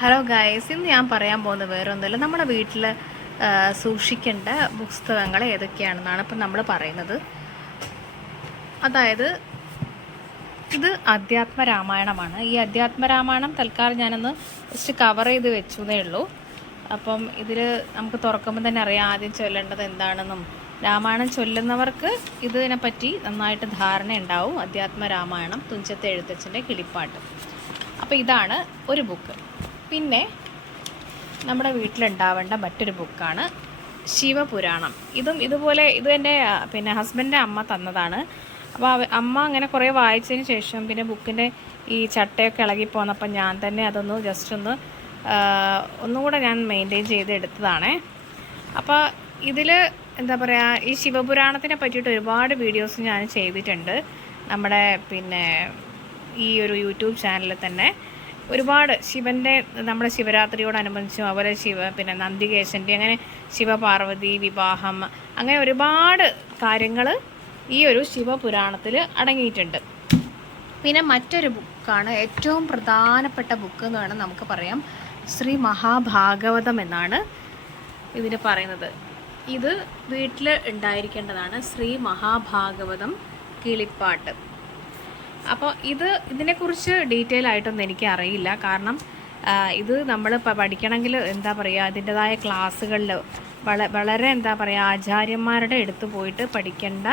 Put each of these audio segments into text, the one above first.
Hello guys ഇന്ന് ഞാൻ പറയാൻ പോകുന്നത് വേറെ ഒന്നുമില്ല നമ്മുടെ വീട്ടിൽ സൂക്ഷിക്കേണ്ട പുസ്തകങ്ങൾ ഏതൊക്കെയാണെന്നാണ് ഇപ്പം നമ്മൾ പറയുന്നത്. അതായത് ഇത് അധ്യാത്മ രാമായണമാണ്. ഈ അധ്യാത്മ രാമായണം തൽക്കാലം ഞാനൊന്ന് ജസ്റ്റ് കവർ ചെയ്ത് വെച്ചു എന്നേ ഉള്ളൂ. അപ്പം ഇതിൽ നമുക്ക് തുറക്കുമ്പോൾ തന്നെ അറിയാം ആദ്യം ചൊല്ലേണ്ടത് എന്താണെന്നും. രാമായണം ചൊല്ലുന്നവർക്ക് ഇതിനെപ്പറ്റി നന്നായിട്ട് ധാരണ ഉണ്ടാവും. അധ്യാത്മ രാമായണം തുഞ്ചത്തെ എഴുത്തച്ഛന്റെ കിളിപ്പാട്ട്. അപ്പോൾ ഇതാണ് ഒരു ബുക്ക് പിന്നെ നമ്മുടെ വീട്ടിലുണ്ടാവേണ്ട മറ്റൊരു ബുക്കാണ് ശിവപുരാണം. ഇതും ഇതുപോലെ ഇത് എന്റെ പിന്നെ ഹസ്ബൻഡിന്റെ അമ്മ തന്നതാണ്. അപ്പോൾ അമ്മ അങ്ങനെ കുറേ വായിച്ചതിന് ശേഷം പിന്നെ ബുക്കിന്റെ ഈ ചട്ടയൊക്കെ ഇളകി പോന്നപ്പോൾ ഞാൻ തന്നെ അതൊന്ന് ജസ്റ്റ് ഒന്ന് ഒന്നുകൂടെ ഞാൻ മെയിന്റെയിൻ ചെയ്ത് എടുത്തതാണേ അപ്പോൾ ഇതിൽ എന്താ പറയുക ഈ ശിവപുരാണത്തിനെ പറ്റിയിട്ട് ഒരുപാട് വീഡിയോസ് ഞാൻ ചെയ്തിട്ടുണ്ട്. നമ്മുടെ പിന്നെ ഈ ഒരു യൂട്യൂബ് ചാനലിൽ തന്നെ. ഒരുപാട് ശിവന്റെ നമ്മുടെ ശിവരാത്രിയോടനുബന്ധിച്ചും അതുപോലെ ശിവ പിന്നെ നന്ദികേശന്റെ അങ്ങനെ ശിവപാർവതി വിവാഹം അങ്ങനെ ഒരുപാട് കാര്യങ്ങൾ ഈ ഒരു ശിവപുരാണത്തിൽ അടങ്ങിയിട്ടുണ്ട്. പിന്നെ മറ്റൊരു ബുക്കാണ് ഏറ്റവും പ്രധാനപ്പെട്ട ബുക്ക് എന്ന് വേണം നമുക്ക് പറയാം. ശ്രീ മഹാഭാഗവതം എന്നാണ് ഇതിന് പറയുന്നത്. ഇത് വീട്ടിൽ ഉണ്ടായിരിക്കേണ്ടതാണ് ശ്രീ മഹാഭാഗവതം കിളിപ്പാട്ട്. അപ്പോൾ ഇത് ഇതിനെക്കുറിച്ച് ഡീറ്റെയിൽ ആയിട്ടൊന്നും എനിക്ക് അറിയില്ല കാരണം ഇത് നമ്മൾ പഠിക്കണമെങ്കിൽ എന്താ പറയുക അതിന്റെതായ ക്ലാസ്സുകളിൽ വള വളരെ എന്താ പറയുക ആചാര്യന്മാരുടെ അടുത്ത് പോയിട്ട് പഠിക്കേണ്ട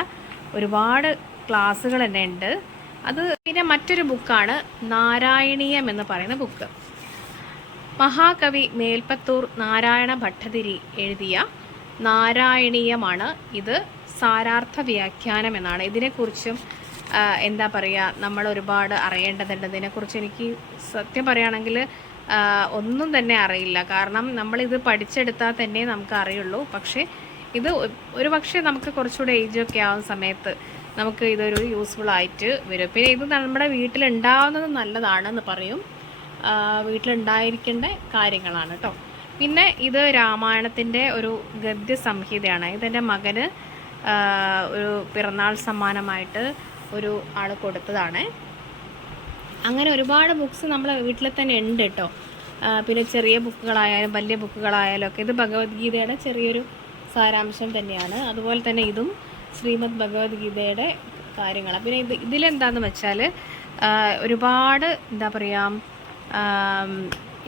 ഒരുപാട് ക്ലാസ്സുകൾ തന്നെ ഉണ്ട്. അത് പിന്നെ മറ്റൊരു ബുക്കാണ് നാരായണീയം എന്ന് പറയുന്ന ബുക്ക്. മഹാകവി മേൽപ്പത്തൂർ നാരായണ ഭട്ടതിരി എഴുതിയ നാരായണീയമാണ് ഇത്. സാരാർത്ഥ വ്യാഖ്യാനം എന്നാണ്. ഇതിനെക്കുറിച്ചും എന്താ പറയുക നമ്മൾ ഒരുപാട് അറിയേണ്ടതുണ്ട്. ഇതിനെക്കുറിച്ച് എനിക്ക് സത്യം പറയുകയാണെങ്കിൽ ഒന്നും തന്നെ അറിയില്ല. കാരണം നമ്മളിത് പഠിച്ചെടുത്താൽ തന്നെ നമുക്ക് അറിയുള്ളൂ. പക്ഷേ ഇത് ഒരു പക്ഷേ നമുക്ക് കുറച്ചുകൂടെ ഏജൊക്കെ ആവുന്ന സമയത്ത് നമുക്ക് ഇതൊരു യൂസ്ഫുൾ ആയിട്ട് വരും. പിന്നെ ഇത് നമ്മുടെ വീട്ടിലുണ്ടാവുന്നത് നല്ലതാണെന്ന് പറയും. വീട്ടിലുണ്ടായിരിക്കേണ്ട കാര്യങ്ങളാണ് കേട്ടോ പിന്നെ ഇത് രാമായണത്തിന്റെ ഒരു ഗദ്യ സംഹിതയാണ് ഇതെന്റെ മകന് ഒരു പിറന്നാൾ സമ്മാനമായിട്ട് ഒരു ആൾ കൊടുത്തതാണ്. അങ്ങനെ ഒരുപാട് ബുക്ക്സ് നമ്മളെ വീട്ടിൽ തന്നെ ഉണ്ട് കേട്ടോ പിന്നെ ചെറിയ ബുക്കുകളായാലും വലിയ ബുക്കുകളായാലും ഒക്കെ ഇത് ഭഗവത്ഗീതയുടെ ചെറിയൊരു സാരാംശം തന്നെയാണ്. അതുപോലെ തന്നെ ഇതും ശ്രീമദ് ഭഗവത്ഗീതയുടെ കാര്യങ്ങളാണ് പിന്നെ ഇത് ഇതിലെന്താന്ന് വെച്ചാൽ ഒരുപാട് എന്താ പറയുക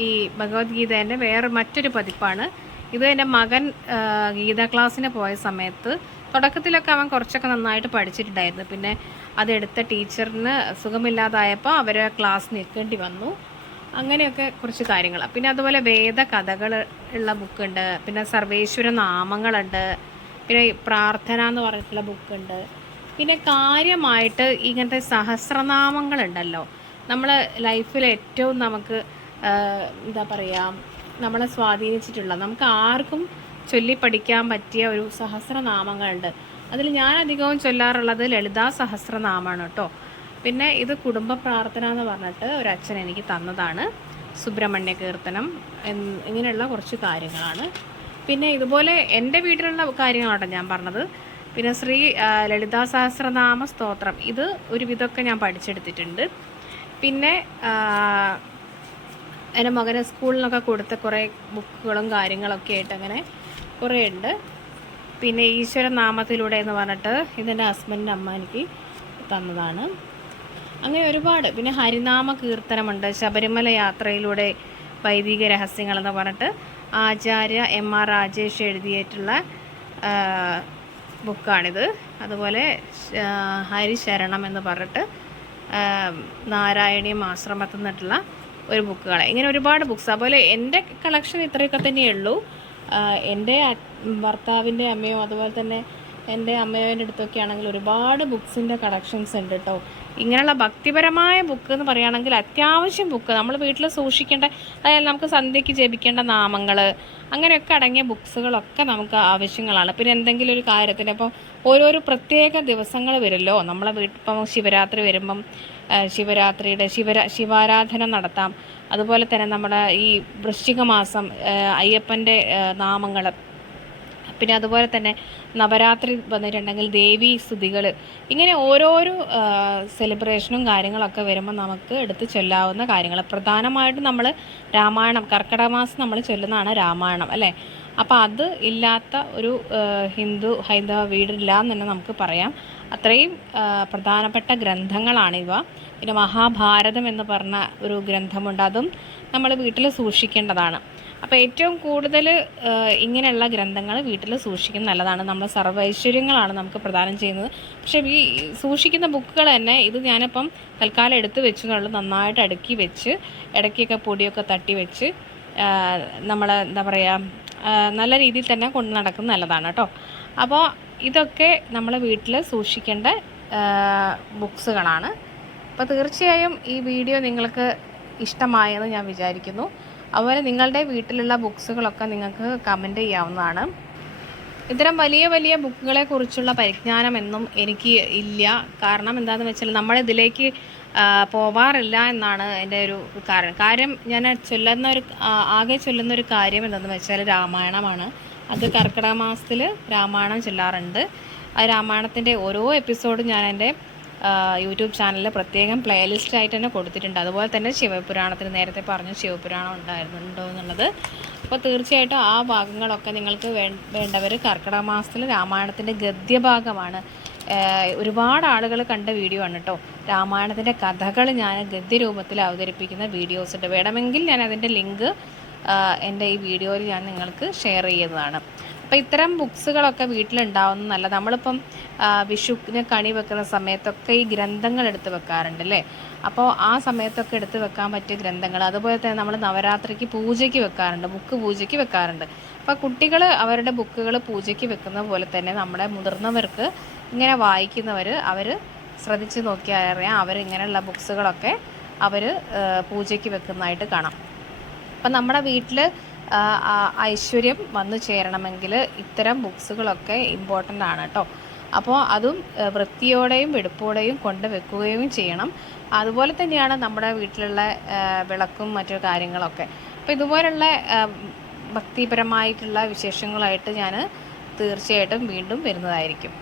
ഈ ഭഗവത്ഗീതേന്റെ വേറെ മറ്റൊരു പതിപ്പാണ്. ഇത് എന്റെ മകൻ ഗീത ക്ലാസ്സിന് പോയ സമയത്ത് തുടക്കത്തിലൊക്കെ അവൻ കുറച്ചൊക്കെ നന്നായിട്ട് പഠിച്ചിട്ടുണ്ടായിരുന്നു. പിന്നെ അതെടുത്ത ടീച്ചറിന് സുഖമില്ലാതായപ്പോൾ അവർ ക്ലാസ് നിൽക്കേണ്ടി വന്നു. അങ്ങനെയൊക്കെ കുറച്ച് കാര്യങ്ങൾ. പിന്നെ അതുപോലെ വേദ കഥകൾ ഉള്ള ബുക്കുണ്ട്. പിന്നെ സർവേശ്വര നാമങ്ങളുണ്ട്. പിന്നെ പ്രാർത്ഥന എന്ന് പറഞ്ഞിട്ടുള്ള ബുക്കുണ്ട്. പിന്നെ കാര്യമായിട്ട് ഇങ്ങനത്തെ സഹസ്രനാമങ്ങളുണ്ടല്ലോ. നമ്മൾ ലൈഫിൽ ഏറ്റവും നമുക്ക് എന്താ പറയുക നമ്മളെ സ്വാധീനിച്ചിട്ടുള്ള നമുക്ക് ആർക്കും ചൊല്ലി പഠിക്കാൻ പറ്റിയ ഒരു സഹസ്രനാമങ്ങളുണ്ട്. അതിൽ ഞാൻ അധികവും ചൊല്ലാറുള്ളത് ലളിതാ സഹസ്രനാമമാണ് കേട്ടോ. പിന്നെ ഇത് കുടുംബ പ്രാർത്ഥന എന്ന് പറഞ്ഞിട്ട് ഒരു അച്ഛൻ എനിക്ക് തന്നതാണ്. സുബ്രഹ്മണ്യ കീർത്തനം ഇങ്ങനെയുള്ള കുറച്ച് കാര്യങ്ങളാണ്. പിന്നെ ഇതുപോലെ എന്റെ വീട്ടിലുള്ള കാര്യങ്ങളാണ് ഞാൻ പറഞ്ഞത്. പിന്നെ ശ്രീ ലളിതാ സഹസ്രനാമ സ്തോത്രം. ഇത് ഒരുവിധമൊക്കെ ഞാൻ പഠിച്ചെടുത്തിട്ടുണ്ട്. പിന്നെ എന്റെ മകന് സ്കൂളിലൊക്കെ കൊടുത്ത കുറേ ബുക്കുകളും കാര്യങ്ങളൊക്കെ ആയിട്ട് അങ്ങനെ കുറേ ഉണ്ട് പിന്നെ ഈശ്വര നാമത്തിലൂടെ എന്ന് പറഞ്ഞിട്ട് ഇതെന്റെ ഹസ്ബൻഡിന്റെ അമ്മ എനിക്ക് തന്നതാണ്. അങ്ങനെ ഒരുപാട്. പിന്നെ ഹരിനാമ കീർത്തനമുണ്ട്. ശബരിമല യാത്രയിലൂടെ വൈദിക രഹസ്യങ്ങളെന്ന് പറഞ്ഞിട്ട് ആചാര്യ എം ആർ രാജേഷ് എഴുതിയിട്ടുള്ള ബുക്കാണിത്. അതുപോലെ ഹരിശരണം എന്ന് പറഞ്ഞിട്ട് നാരായണീയം ആശ്രമത്തിൽ നിന്നിട്ടുള്ള ഒരു ബുക്കുകൾ ഇങ്ങനെ ഒരുപാട് ബുക്ക്സ്. അതുപോലെ എന്റെ കളക്ഷൻ ഇത്രയൊക്കെ തന്നെയേ ഉള്ളൂ. എന്റെ ഭർത്താവിന്റെ അമ്മയോ അതുപോലെ തന്നെ എന്റെ അമ്മയോന്റെ അടുത്തൊക്കെ ആണെങ്കിൽ ഒരുപാട് ബുക്സിന്റെ കളക്ഷൻസ് ഉണ്ട് കേട്ടോ ഇങ്ങനെയുള്ള ഭക്തിപരമായ ബുക്ക് എന്ന് പറയുകയാണെങ്കിൽ അത്യാവശ്യം ബുക്ക്. നമ്മൾ വീട്ടിൽ സൂക്ഷിക്കേണ്ട അതായത് നമുക്ക് സന്ധ്യയ്ക്ക് ജപിക്കേണ്ട നാമങ്ങൾ അങ്ങനെയൊക്കെ അടങ്ങിയ ബുക്സുകളൊക്കെ നമുക്ക് ആവശ്യങ്ങളാണ്. പിന്നെ എന്തെങ്കിലും ഒരു കാര്യത്തിന് ഇപ്പം ഓരോരോ പ്രത്യേക ദിവസങ്ങൾ വരുമല്ലോ. നമ്മളെ വീട്ടിൽ ഇപ്പം ശിവരാത്രി വരുമ്പം ശിവരാത്രിയുടെ ശിവരാ ശിവാരാധന നടത്താം. അതുപോലെ തന്നെ നമ്മുടെ ഈ വൃശ്ചിക മാസം അയ്യപ്പന്റെ നാമങ്ങൾ പിന്നെ അതുപോലെ തന്നെ നവരാത്രി വന്നിട്ടുണ്ടെങ്കിൽ ദേവി സ്തുതികൾ ഇങ്ങനെ ഓരോരോ സെലിബ്രേഷനും കാര്യങ്ങളൊക്കെ വരുമ്പോൾ നമുക്ക് എടുത്ത് ചൊല്ലാവുന്ന കാര്യങ്ങൾ പ്രധാനമായിട്ടും നമ്മൾ രാമായണം കർക്കിടക മാസം നമ്മൾ ചൊല്ലുന്നതാണ് രാമായണം അല്ലേ? അപ്പോൾ അത് ഇല്ലാത്ത ഒരു ഹിന്ദു ഹൈന്ദവ വീടില്ല എന്ന് തന്നെ നമുക്ക് പറയാം. അത്രയും പ്രധാനപ്പെട്ട ഗ്രന്ഥങ്ങളാണ് ഇവ. പിന്നെ മഹാഭാരതം എന്ന് പറഞ്ഞ ഒരു ഗ്രന്ഥമുണ്ട്. അതും നമ്മൾ വീട്ടിൽ സൂക്ഷിക്കേണ്ടതാണ്. അപ്പോൾ ഏറ്റവും കൂടുതൽ ഇങ്ങനെയുള്ള ഗ്രന്ഥങ്ങൾ വീട്ടിൽ സൂക്ഷിക്കുന്നത് നല്ലതാണ്. നമ്മൾ സർവൈശ്വര്യങ്ങളാണ് നമുക്ക് പ്രദാനം ചെയ്യുന്നത്. പക്ഷേ ഈ സൂക്ഷിക്കുന്ന ബുക്കുകൾ തന്നെ ഇത് ഞാനിപ്പം തൽക്കാലം എടുത്ത് വെച്ചു എന്നുള്ളത് നന്നായിട്ട് അടുക്കി വെച്ച് ഇടയ്ക്കൊക്കെ പൊടിയൊക്കെ തട്ടി വെച്ച് നമ്മൾ എന്താ പറയുക നല്ല രീതിയിൽ തന്നെ കൊണ്ട് നടക്കുന്നത് നല്ലതാണ് കേട്ടോ. അപ്പോൾ ഇതൊക്കെ നമ്മൾ വീട്ടിൽ സൂക്ഷിക്കേണ്ട ബുക്സുകളാണ്. അപ്പോൾ തീർച്ചയായും ഈ വീഡിയോ നിങ്ങൾക്ക് ഇഷ്ടമായെന്ന് ഞാൻ വിചാരിക്കുന്നു. അതുപോലെ നിങ്ങളുടെ വീട്ടിലുള്ള ബുക്സുകളൊക്കെ നിങ്ങൾക്ക് കമന്റ് ചെയ്യാവുന്നതാണ്. ഇത്തരം വലിയ വലിയ ബുക്കുകളെ കുറിച്ചുള്ള പരിജ്ഞാനം എന്നും എനിക്ക് ഇല്ല. കാരണം എന്താണെന്ന് വെച്ചാൽ നമ്മളിതിലേക്ക് പോവാറില്ല എന്നാണ് എന്റെ ഒരു കാരണം. കാര്യം ഞാൻ ചൊല്ലുന്ന ഒരു ആകെ ചൊല്ലുന്ന ഒരു കാര്യം എന്താണെന്ന് വെച്ചാൽ രാമായണമാണ്. അത് കർക്കിടക മാസത്തിൽ രാമായണം ചൊല്ലാറുണ്ട്. ആ രാമായണത്തിന്റെ ഓരോ എപ്പിസോഡും ഞാൻ എന്റെ യൂട്യൂബ് ചാനലിൽ പ്രത്യേകം പ്ലേലിസ്റ്റ് ആയിട്ട് തന്നെ കൊടുത്തിട്ടുണ്ട്. അതുപോലെ തന്നെ ശിവപുരാണത്തിന് നേരത്തെ പറഞ്ഞ ശിവപുരാണം ഉണ്ടായിരുന്നുണ്ടോ എന്നുള്ളത്. അപ്പോൾ തീർച്ചയായിട്ടും ആ ഭാഗങ്ങളൊക്കെ നിങ്ങൾക്ക് വേണ്ടവർ കർക്കിടക മാസത്തിൽ രാമായണത്തിന്റെ ഗദ്യഭാഗമാണ്. ഒരുപാട് ആളുകൾ കണ്ട വീഡിയോ ആണ് കേട്ടോ. രാമായണത്തിന്റെ കഥകൾ ഞാൻ ഗദ്യരൂപത്തിൽ അവതരിപ്പിക്കുന്ന വീഡിയോസ് ഉണ്ട്. വേണമെങ്കിൽ ഞാൻ അതിന്റെ ലിങ്ക് എന്റെ ഈ വീഡിയോയിൽ ഞാൻ നിങ്ങൾക്ക് ഷെയർ ചെയ്യുന്നതാണ്. അപ്പോൾ ഇത്തരം ബുക്സുകളൊക്കെ വീട്ടിലുണ്ടാവുന്നത് നല്ല നമ്മളിപ്പം വിഷുവിന് കണി വെക്കുന്ന സമയത്തൊക്കെ ഈ ഗ്രന്ഥങ്ങൾ എടുത്ത് വെക്കാറുണ്ട് അല്ലേ? അപ്പോൾ ആ സമയത്തൊക്കെ എടുത്ത് വെക്കാൻ പറ്റിയ ഗ്രന്ഥങ്ങൾ അതുപോലെ തന്നെ നമ്മൾ നവരാത്രിക്ക് പൂജയ്ക്ക് വെക്കാറുണ്ട് ബുക്ക് പൂജയ്ക്ക് വെക്കാറുണ്ട്. അപ്പോൾ കുട്ടികൾ അവരുടെ ബുക്കുകൾ പൂജയ്ക്ക് വെക്കുന്ന പോലെ തന്നെ നമ്മുടെ മുതിർന്നവർക്ക് ഇങ്ങനെ വായിക്കുന്നവർ അവർ ശ്രദ്ധിച്ച് നോക്കിയാൽ അറിയാം. അവർ ഇങ്ങനെയുള്ള ബുക്സുകളൊക്കെ അവർ പൂജയ്ക്ക് വെക്കുന്നതായിട്ട് കാണാം. അപ്പം നമ്മുടെ വീട്ടിൽ ഐശ്വര്യം വന്നു ചേരണമെങ്കിൽ ഇത്തരം ബുക്സുകളൊക്കെ ഇമ്പോർട്ടന്റ് ആണ് കേട്ടോ അപ്പോൾ അതും വൃത്തിയോടെയും വെടുപ്പോടെയും കൊണ്ട് വെക്കുകയും ചെയ്യണം. അതുപോലെ തന്നെയാണ് നമ്മുടെ വീട്ടിലുള്ള വിളക്കും മറ്റു കാര്യങ്ങളൊക്കെ. അപ്പോൾ ഇതുപോലുള്ള ഭക്തിപരമായിട്ടുള്ള വിശേഷങ്ങളായിട്ട് ഞാൻ തീർച്ചയായിട്ടും വീണ്ടും വരുന്നതായിരിക്കും.